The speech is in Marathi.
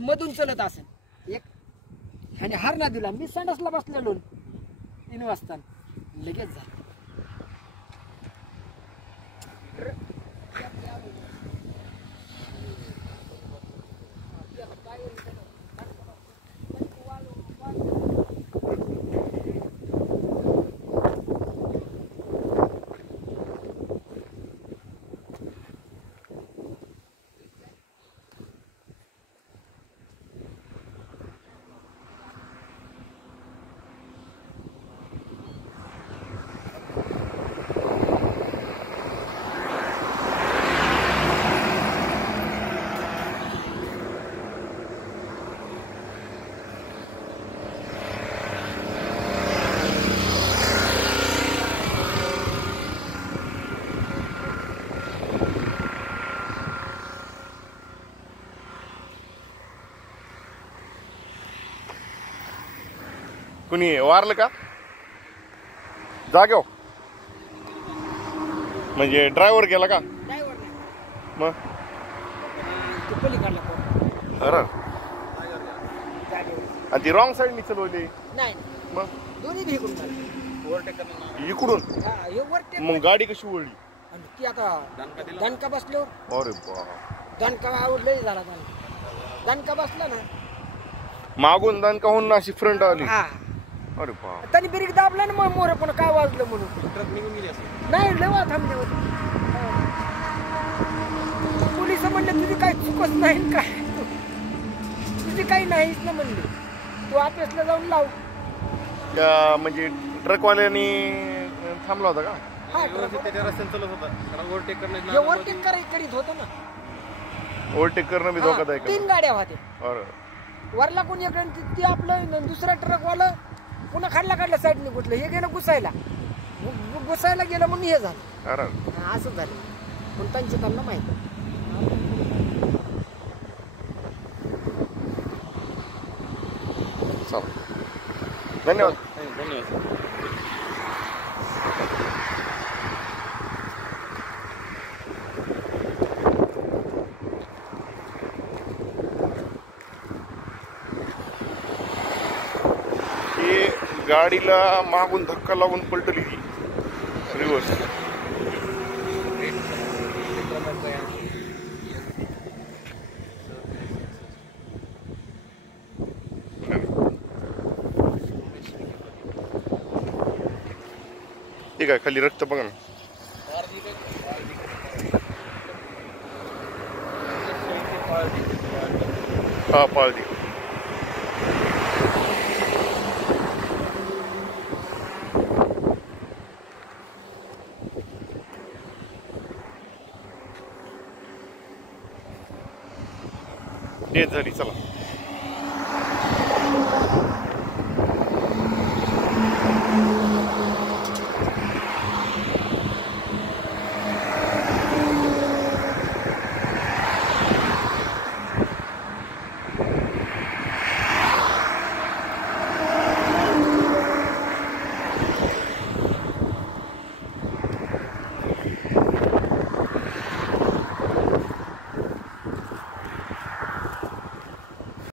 मधून चलत असेल एक ह्याने हारणा दिला, मी संडासला बसलेलो 3 वाजता लगेच झालं. कुणी वारलं का जाग्यावर? म्हणजे ड्रायव्हर गेला का? ड्रायव्हर नाही, मग तो पलीकडला पोर अरे जागेवर. आणि ती रॉंग साईडनी चालवली. नाही मग दोन्ही भेटून झाले इकडून हा हे वरते. मग गाडी कशी वळली? आणि ती आता दणका बसल्यावर अरे बा, दणका आवडलंय झाला त्याला. दणका बसला ना मागून दणकाहून अशी फ्रंट आली. हा अरे बा, त्यांनी ब्रेक दाबला ना मग मोर पण काय वाजलं म्हणून ट्रक निघून गेली असं नाही लेवा थांबले होते. पोलिस म्हणले तुझी काही चुकच नाही काय, तुझी काही नाहीच ना म्हणले, तू ऑफिसला जाऊन लाव. त्या म्हणजे ट्रकवाल्यानी थांबला होता का? हा ट्रक त्याच्या रस्त्याने चालत होता, ओव्हरटेक करणं ओव्हरटेक करीत होतं ना. ओव्हरटेक करणं बी धोकादायक. 3 गाड्या होत्या. अरे वरला कोणी एक ती आपलं दुसरा ट्रकवाला पुन्हा काढला साईडने कुठलं हे गेलं घुसायला गेलं म्हणून हे झालं. अरे असं झालं पण त्यांची त्यांना माहिती. चला धन्यवाद. धन्यवाद. गाडीला मागून धक्का लागून पलटली ती रिव्हर्स. ठीक आहे, खाली रक्त बघा ना. हा पाळदी. डेथ झाली. चला.